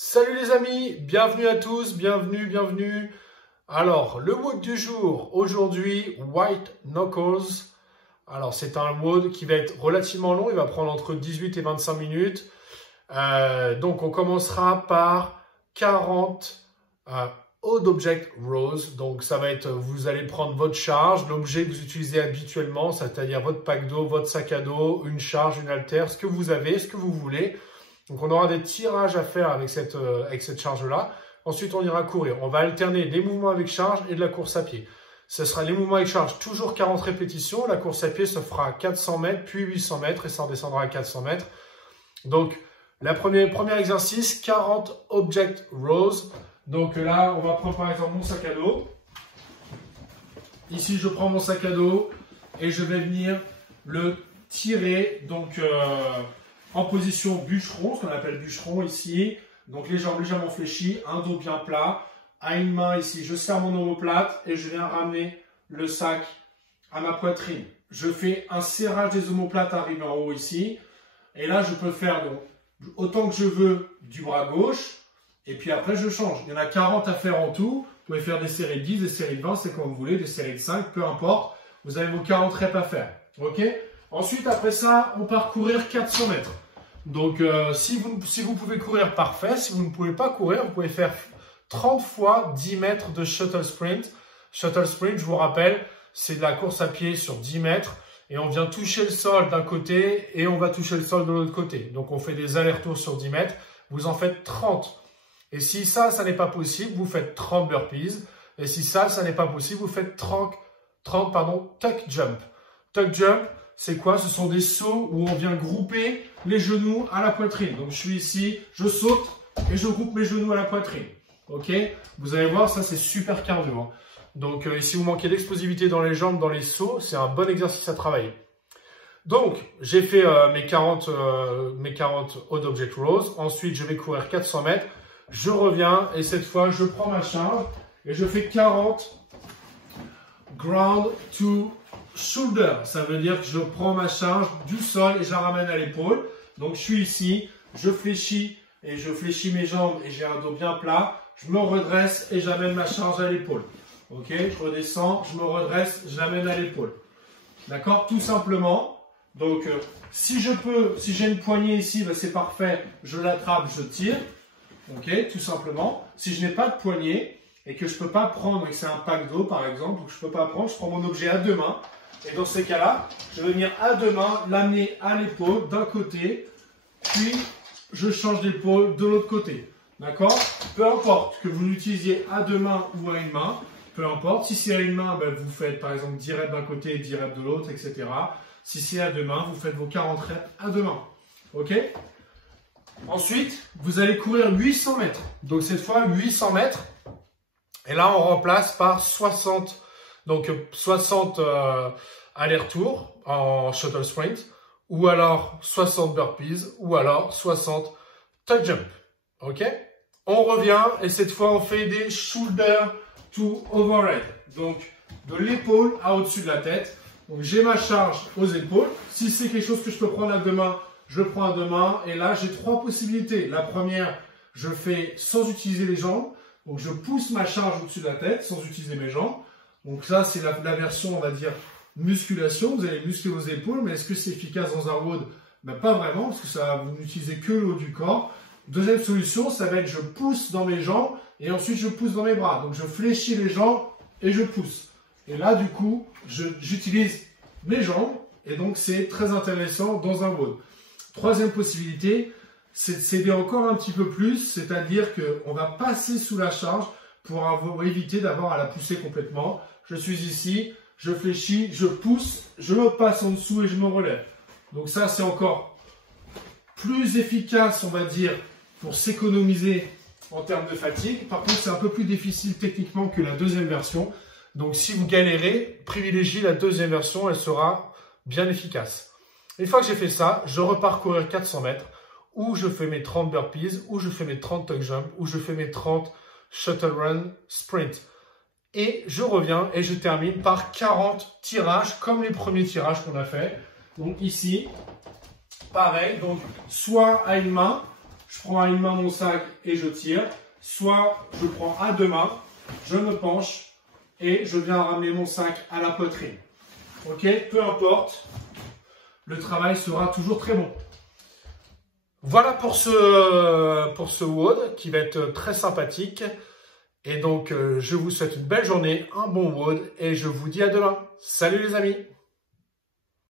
Salut les amis, bienvenue à tous, bienvenue. Alors, le WOD du jour, aujourd'hui, White Knuckles. Alors, c'est un WOD qui va être relativement long, il va prendre entre 18 et 25 minutes. Donc, on commencera par 40 Odd Object Rows. Donc, ça va être, vous allez prendre votre charge, l'objet que vous utilisez habituellement, c'est-à-dire votre pack d'eau, votre sac à dos, une charge, une haltère, ce que vous avez, ce que vous voulez. Donc, on aura des tirages à faire avec cette charge-là. Ensuite, on ira courir. On va alterner des mouvements avec charge et de la course à pied. Ce sera les mouvements avec charge, toujours 40 répétitions. La course à pied se fera à 400 mètres, puis 800 mètres et ça redescendra à 400 mètres. Donc, le premier exercice, 40 Object Rows. Donc là, on va prendre par exemple mon sac à dos. Ici, je prends mon sac à dos et je vais venir le tirer. Donc, en position bûcheron, ce qu'on appelle bûcheron ici. Donc les jambes légèrement fléchies, un dos bien plat. À une main ici, je serre mon omoplate et je viens ramener le sac à ma poitrine. Je fais un serrage des omoplates arrivé en haut ici. Et là, je peux faire donc autant que je veux du bras gauche. Et puis après, je change. Il y en a 40 à faire en tout. Vous pouvez faire des séries de 10, des séries de 20, c'est comme vous voulez, des séries de 5, peu importe. Vous avez vos 40 reps à faire. OK ? Ensuite, après ça, on part courir 400 mètres. Donc, si vous pouvez courir, parfait. Si vous ne pouvez pas courir, vous pouvez faire 30 fois 10 mètres de shuttle sprint. Shuttle sprint, je vous rappelle, c'est de la course à pied sur 10 mètres. Et on vient toucher le sol d'un côté et on va toucher le sol de l'autre côté. Donc, on fait des allers-retours sur 10 mètres. Vous en faites 30. Et si ça n'est pas possible, vous faites 30 burpees. Et si ça n'est pas possible, vous faites 30 tuck jump. Tuck jump, c'est quoi? Ce sont des sauts où on vient grouper les genoux à la poitrine. Donc, je suis ici, je saute et je groupe mes genoux à la poitrine. OK? Vous allez voir, ça, c'est super cardio. Hein. Donc, si vous manquez d'explosivité dans les jambes, dans les sauts, c'est un bon exercice à travailler. Donc, j'ai fait mes 40 Odd Object Rows. Ensuite, je vais courir 400 mètres. Je reviens et cette fois, je prends ma charge et je fais 40 ground to shoulder. Ça veut dire que je prends ma charge du sol et je la ramène à l'épaule. Donc, je suis ici, je fléchis mes jambes et j'ai un dos bien plat. Je me redresse et j'amène ma charge à l'épaule. OK? Je redescends, je me redresse, je l'amène à l'épaule. D'accord? Tout simplement. Donc, si j'ai une poignée ici, ben c'est parfait. Je l'attrape, je tire. OK? Tout simplement. Si je n'ai pas de poignée et que je ne peux pas prendre, et que c'est un pack d'eau par exemple, donc je ne peux pas prendre, je prends mon objet à deux mains. Et dans ces cas-là, je vais venir à deux mains, l'amener à l'épaule d'un côté, puis je change d'épaule de l'autre côté. D'accord? Peu importe que vous l'utilisiez à deux mains ou à une main, peu importe. Si c'est à une main, ben, vous faites par exemple 10 reps d'un côté et 10 reps de l'autre, etc. Si c'est à deux mains, vous faites vos 40 reps à deux mains. OK? Ensuite, vous allez courir 800 mètres. Donc cette fois, 800 mètres. Et là, on remplace par 60. Donc 60 allers-retours en shuttle sprint. Ou alors 60 burpees. Ou alors 60 tuck jump. OK? On revient et cette fois, on fait des shoulder to overhead. Donc de l'épaule à au-dessus de la tête. Donc j'ai ma charge aux épaules. Si c'est quelque chose que je peux prendre à deux mains, je le prends à deux mains et là, j'ai trois possibilités. La première, je fais sans utiliser les jambes. Donc, je pousse ma charge au-dessus de la tête sans utiliser mes jambes. Donc, ça, c'est la version, on va dire, musculation. Vous allez muscler vos épaules, mais est-ce que c'est efficace dans un WOD? Ben, pas vraiment, parce que vous n'utilisez que le haut du corps. Deuxième solution, ça va être je pousse dans mes jambes et ensuite je pousse dans mes bras. Donc, je fléchis les jambes et je pousse. Et là, du coup, j'utilise mes jambes et donc, c'est très intéressant dans un WOD. Troisième possibilité, c'est s'aider encore un petit peu plus, c'est-à-dire qu'on va passer sous la charge pour éviter d'avoir à la pousser complètement. Je suis ici, je fléchis, je pousse, je me passe en dessous et je me relève. Donc ça, c'est encore plus efficace, on va dire, pour s'économiser en termes de fatigue. Par contre, c'est un peu plus difficile techniquement que la deuxième version. Donc si vous galérez, privilégiez la deuxième version, elle sera bien efficace. Une fois que j'ai fait ça, je repars courir 400 mètres, où je fais mes 30 burpees, où je fais mes 30 tuck jump, où je fais mes 30 shuttle run sprint. Et je reviens et je termine par 40 tirages, comme les premiers tirages qu'on a fait. Donc ici, pareil, donc soit à une main, je prends à une main mon sac et je tire, soit je prends à deux mains, je me penche et je viens ramener mon sac à la poitrine. Ok, peu importe, le travail sera toujours très bon. Voilà pour ce WOD qui va être très sympathique. Et donc, je vous souhaite une belle journée, un bon WOD et je vous dis à demain. Salut les amis!